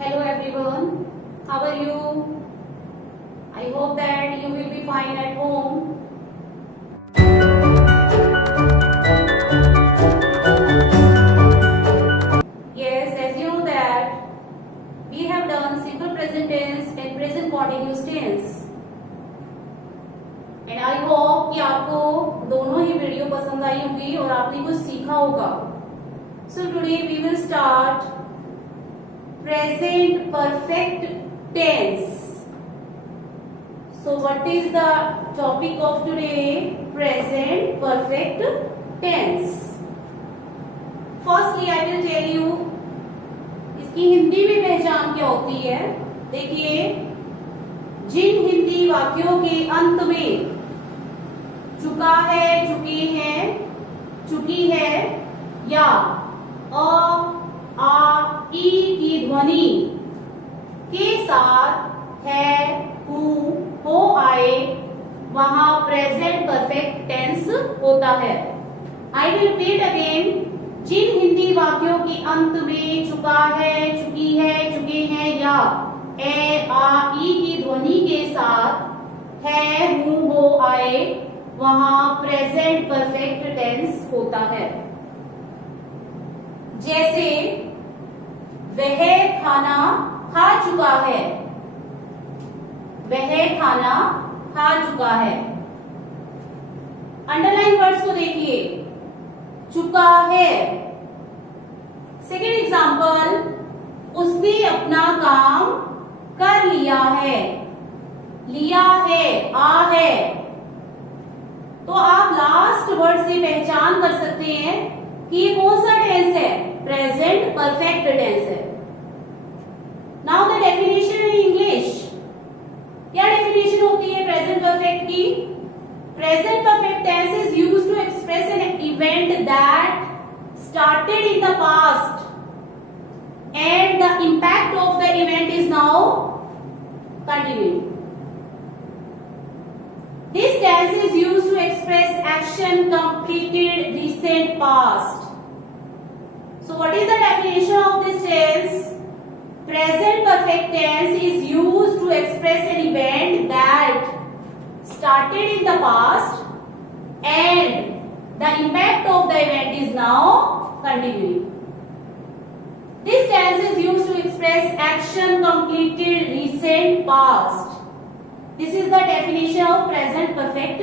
Hello everyone, how are you? I hope that you will be fine at home. Yes, as you know that we have done simple present tense and present continuous tense. And I hope कि आपको दोनों ही वीडियो पसंद आई होगी और आपने कुछ सीखा होगा. So today we will start present perfect tense. So what is the topic of today? Present perfect tense. Firstly I will tell you इसकी हिंदी में पहचान क्या होती है. देखिए, जिन हिंदी वाक्यों के अंत में चुका है, चुके हैं, चुकी है या अ, आ, ई की ध्वनि के साथ है, हूं, हो आए, वहां प्रेजेंट परफेक्ट टेंस होता है. I will repeat again. जिन हिंदी वाक्यों के अंत में चुका है, चुकी है, चुके हैं या ए, आ, ई की ध्वनि के साथ है, हूं, हो आए, वहां प्रेजेंट परफेक्ट टेंस होता है. जैसे वह खाना खा चुका है. वह खाना खा चुका है. अंडरलाइन वर्ड्स को देखिए. चुका है. सेकेंड एग्जाम्पल, उसने अपना काम कर लिया है. लिया है, आ है. तो आप लास्ट वर्ड से पहचान कर सकते हैं कि ये कौन सा टेंस है. प्रेजेंट परफेक्ट टेंस है. Now the definition in English. क्या डेफिनेशन होती है प्रेजेंट परफेक्ट की? Present perfect tense is used to express an event that started in the past and the impact of the event is now continuing. This tense is used to express action completed recent past. So what is the definition of this tense? Present perfect tense is used to express an event that started in the past and the impact of the event is now continuing. This tense is used to express action completed recent past. This is the definition of present perfect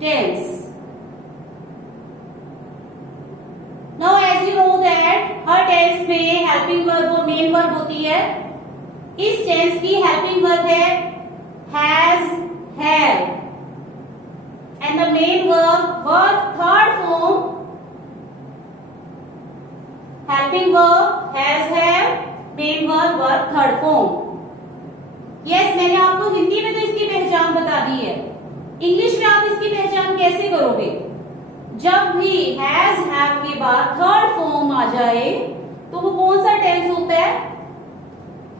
tense. Now as you know that हर tense में helping verb और main verb होती है. इस tense की helping verb है has, have, and the main verb third form. Helping verb has, have, main verb third form. Yes, मैंने आपको हिंदी में तो इसकी पहचान बता दी है. इंग्लिश में आप इसकी पहचान कैसे करोगे? जब भी has, have के बाद थर्ड फॉर्म आ जाए तो वो कौन सा टेंस होता है?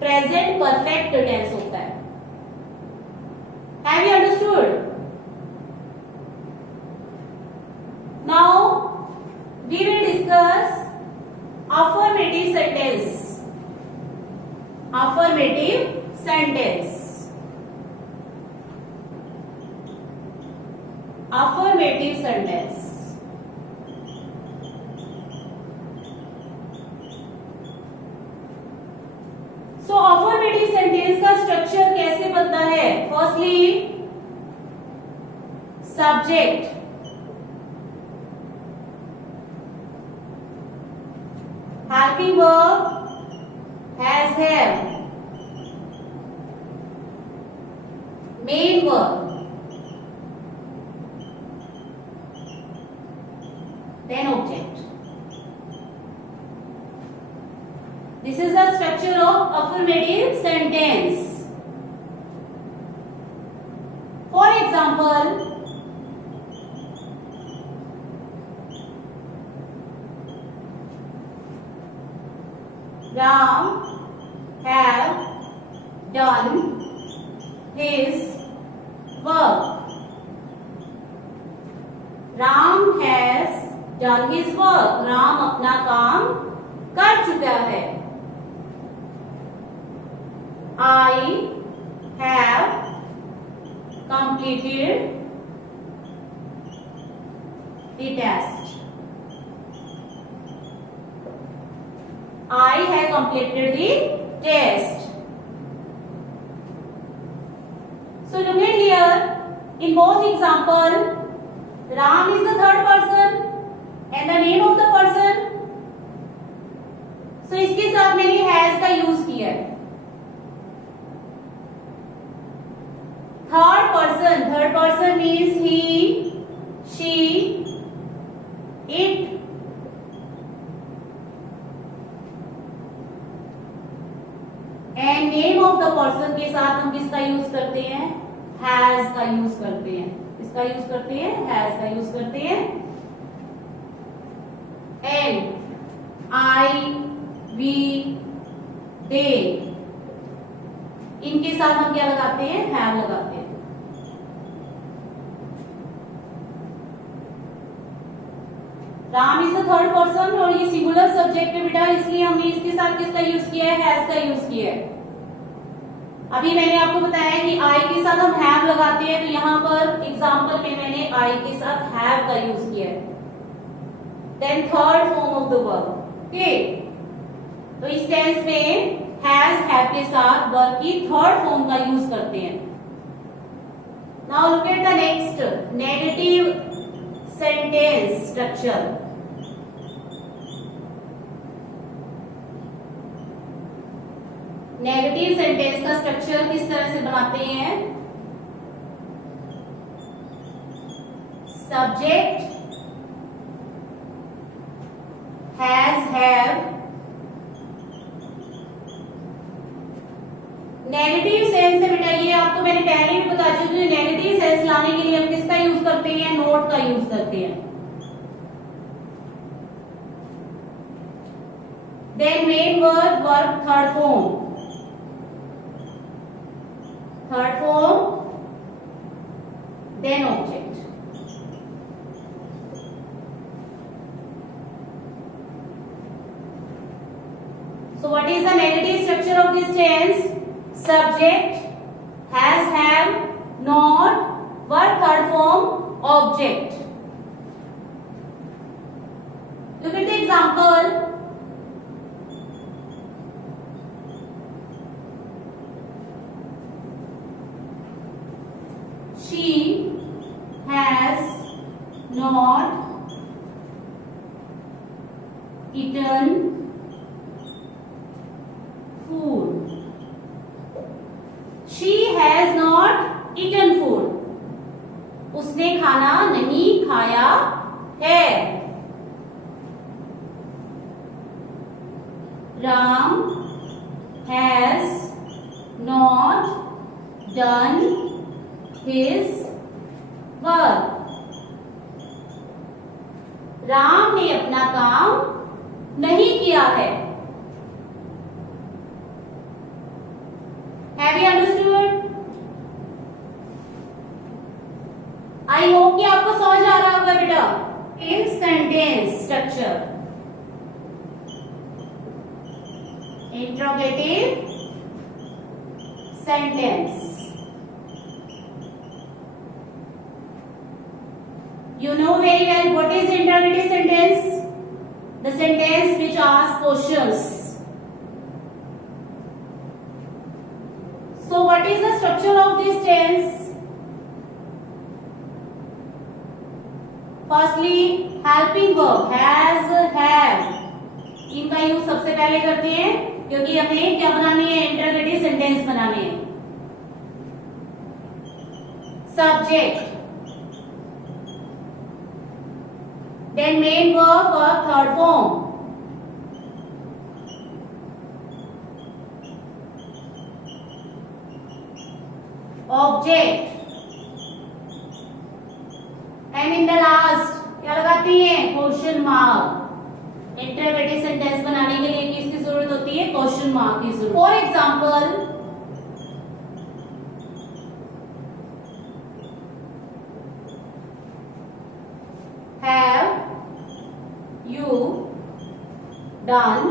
प्रेजेंट परफेक्ट टेंस होता है. Have you understood? Now we will discuss affirmative sentence. Affirmative sentence. Affirmative sentence. So affirmative sentence का स्ट्रक्चर कैसे बनता है? Firstly subject, helping verb has, have, main verb, then object. This is the structure of affirmative sentence. For example, Ram have done his work. Ram has done his work. Ram अपना काम कर चुका है. I have completed the test. I have completed the test. So look at here. In both example, Ram is the third person and the name of the person. So इसके साथ मैंने has का use किया है. Third person means he, she, it. And name of the person के साथ हम किसका यूज करते हैं? Has का यूज करते हैं. इसका यूज करते हैं, has का यूज करते हैं. And I, we, they, इनके साथ हम क्या लगाते हैं? have लगाते हैं. Ram is the third person और ये सिंगुलर सब्जेक्ट है बेटा, इसलिए हमने इसके साथ किसका यूज किया है? हैज का यूज किया है. अभी मैंने आपको बताया कि आई के साथ हम हैव लगाते हैं, तो यहां पर एग्जांपल में मैंने आई के साथ हैव का यूज किया है. Then third form of the verb. Okay, तो इस टेंस में हैज हैव के साथ वर्ब की थर्ड फॉर्म का यूज करते हैं. Now look at the next negative sentence structure. Negative sentence का स्ट्रक्चर किस तरह से बनाते हैं? Subject has have. Negative sense से बेटा ये आपको मैंने पहले भी बता चुकी हूँ. नेगेटिव सेंस लाने के लिए हम किसका यूज करते हैं? नोट का यूज करते हैं. Then main verb third form. Third form, then object. So what is the negative structure of this tense? Subject, has, have, not, verb third form, object. Look at the example. She has not eaten food. She has not eaten food. उसने खाना नहीं खाया है. Ram has not done his work. Ram ने अपना काम नहीं किया है. Have you understood? I hope कि आपको समझ आ रहा होगा बेटा. In sentence structure, interrogative sentence. You know very well what is interrogative sentence? The sentence which asks questions. So what is the structure of this tense? Firstly, helping verb has, have. इनका यूज सबसे पहले करते हैं क्योंकि हमें क्या बनानी है? इंटरोगेटिव सेंटेंस बनाने हैं. Subject, then main verb third form. Object, and in the last क्या लगाती है? Question mark. इंटरोगेटिव सेंटेंस बनाने के लिए किसकी जरूरत होती है? क्वेश्चन मार्क की जरूरत. For example, have you done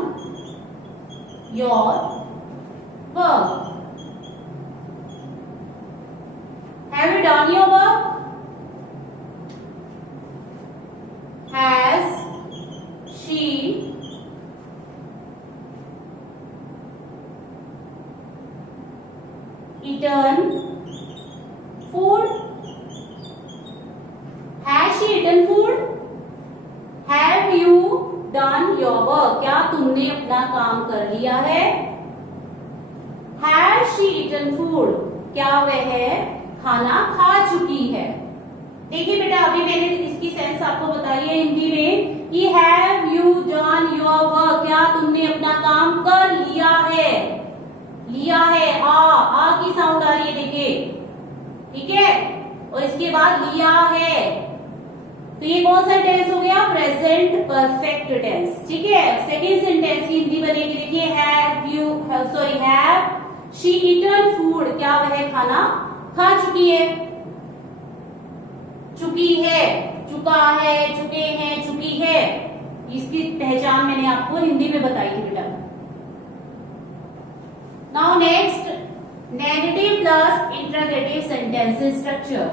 your work? Have you done your work? Has she eaten food? Has she eaten food? Have you done your work? क्या तुमने अपना काम कर लिया है? Has she eaten food? क्या वह खाना खा चुकी है? देखिए बेटा, अभी मैंने इसकी सेंस आपको बताई है हिंदी में कि have you done your work? क्या तुमने अपना काम कर लिया है? लिया है, आ की साउंड आ रही है, देखिए, ठीक है। और इसके बाद लिया है, तो ये कौन सा टेंस हो गया? प्रेजेंट परफेक्ट टेंस, ठीक है। सेकेंड सेंटेंस की हिंदी बनेगी, देखिए, हैव शी ईटन फूड? क्या वह खाना खा चुकी है? चुकी है, चुका है, चुके हैं, चुकी है, इसकी पहचान मैंने आपको हिंदी में बताई थी बेटा। Now next, negative plus interrogative sentences structure.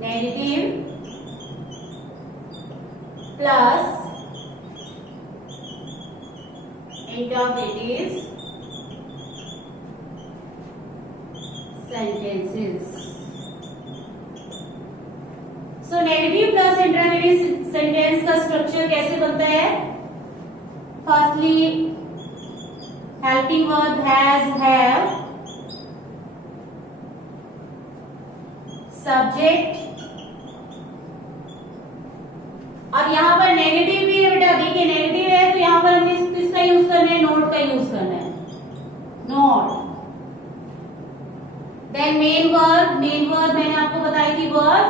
Negative plus interrogative sentences. So negative plus interrogative sentence का स्ट्रक्चर कैसे बनता है? Firstly helping verb has, have, subject. अब यहाँ पर नेगेटिव भी है बेटा, देखिए नेगेटिव है तो यहाँ पर हमें किसका यूज करना है? नोट का यूज करना है, नोट। देन मेन वर्ब मैंने आपको बताई थी verb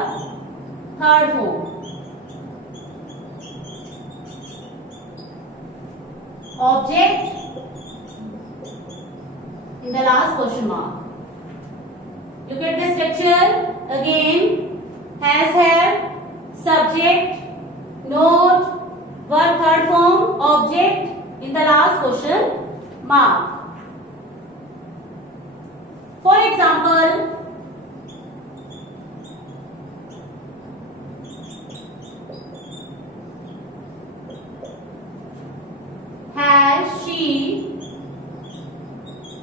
third form. Object in the last question mark. Look at the structure again. Has, have, subject, note, verb third form, object in the last question mark. For example, has she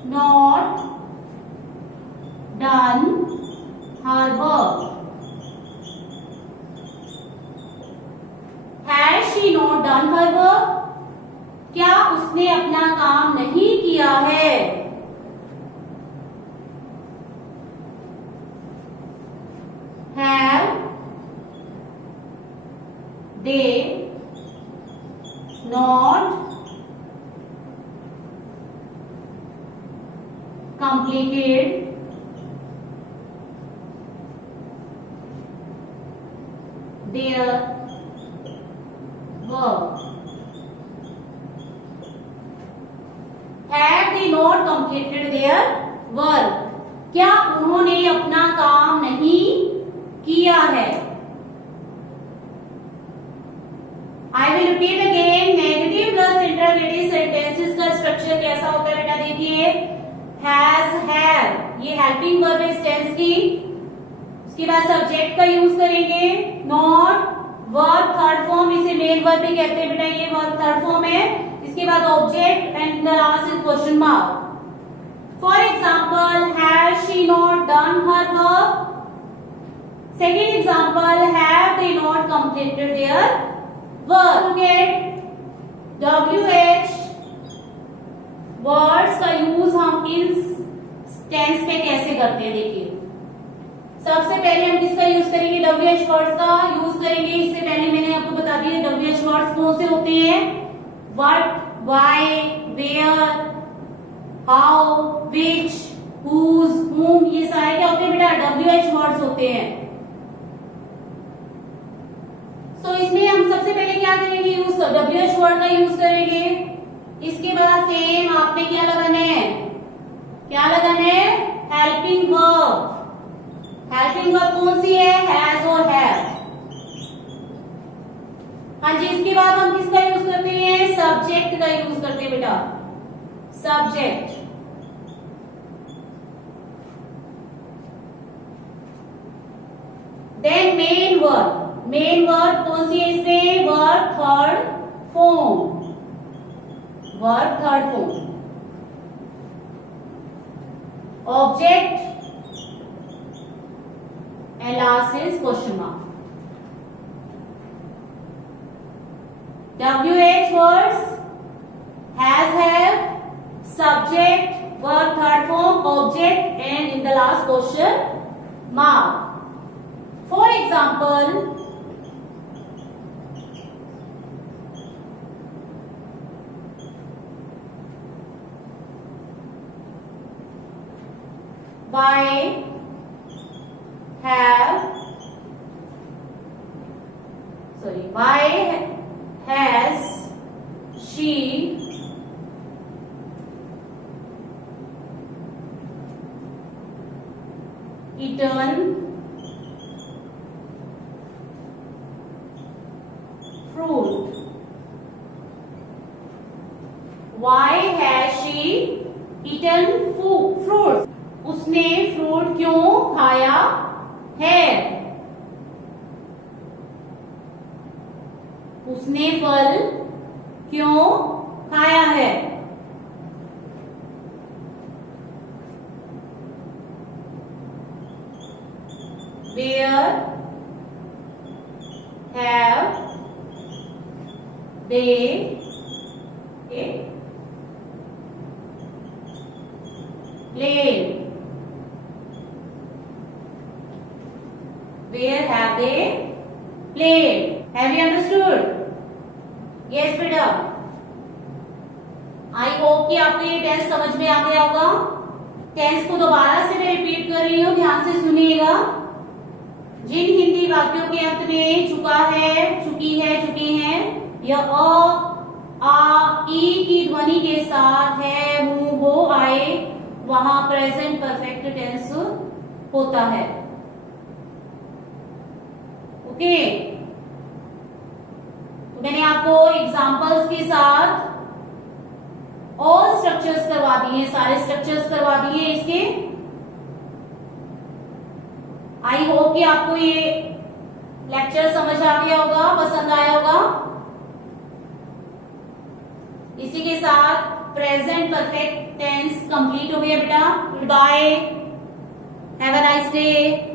not done her work? Has she not done her work? क्या उसने अपना काम नहीं किया है? Have they not completed their work? Have they not completed their work? क्या उन्होंने अपना काम नहीं किया है? I will repeat again. Negative plus interrogative sentences का स्ट्रक्चर कैसा होता है बेटा? देखिए, has, have, ये हेल्पिंग वर्ब है इस टेंस की। उसके बाद सब्जेक्ट का यूज करेंगे, नॉट, वर्ब थर्ड फॉर्म, इसे मेन वर्ब भी कहते हैं बेटा, ये वर्ब थर्ड फॉर्म है। इसके बाद object and the last is question mark. For example, has she not done her work? Second example, have they not completed their work? WH words का यूज हम इस टेंस पे कैसे करते हैं? देखिए, सबसे पहले हम किसका यूज करेंगे? WH वर्ड्स का यूज करेंगे। इससे पहले मैंने आपको बता दिया WH वर्ड्स कौन से होते हैं? What, why, where, how, which, whose, whom, ये सारे क्या होते हैं बेटा? WH वर्ड्स होते हैं। तो इसमें हम सबसे पहले क्या करेंगे? यूज WH वर्ड का यूज करेंगे। इसके बाद सेम आपने क्या लगाना है? क्या लगाना है? Helping verb. हेल्पिंग वर्ब कौन सी है? हैज और हैव। हाँ जी, इसके बाद हम किसका यूज करते हैं? सब्जेक्ट का यूज करते हैं बेटा। subject. Then main verb. Main verb कौन सी है इसमें? Verb third form. Verb third form. Object and last is question mark. WH words has, have, subject, verb third form, object and in the last question mark. For example, why has she eaten fruit? Why has she eaten fruit? उसने फ्रूट क्यों खाया है? उसने फल क्यों खाया है? Where have they played? Where have they played? Have you understood? Yes बेटा. आई होप कि आपको ये टेंस समझ में आ गया होगा. टेंस को दोबारा से मैं रिपीट कर रही हूँ, ध्यान से सुनिएगा. जिन हिंदी वाक्यों के अंत में चुका है, चुकी है, चुके हैं, यह आ, ई की ध्वनि के साथ है, मुंह, हो, आए, वहां प्रेजेंट परफेक्ट टेंस होता है. ओके. तो मैंने आपको एग्जांपल्स के साथ और स्ट्रक्चर्स करवा दिए, सारे स्ट्रक्चर्स करवा दिए इसके. आई होप कि आपको ये लेक्चर समझ आ गया होगा, पसंद आया होगा. इसी के साथ प्रेजेंट परफेक्ट टेंस कंप्लीट हो गया बेटा. Goodbye, have a nice day.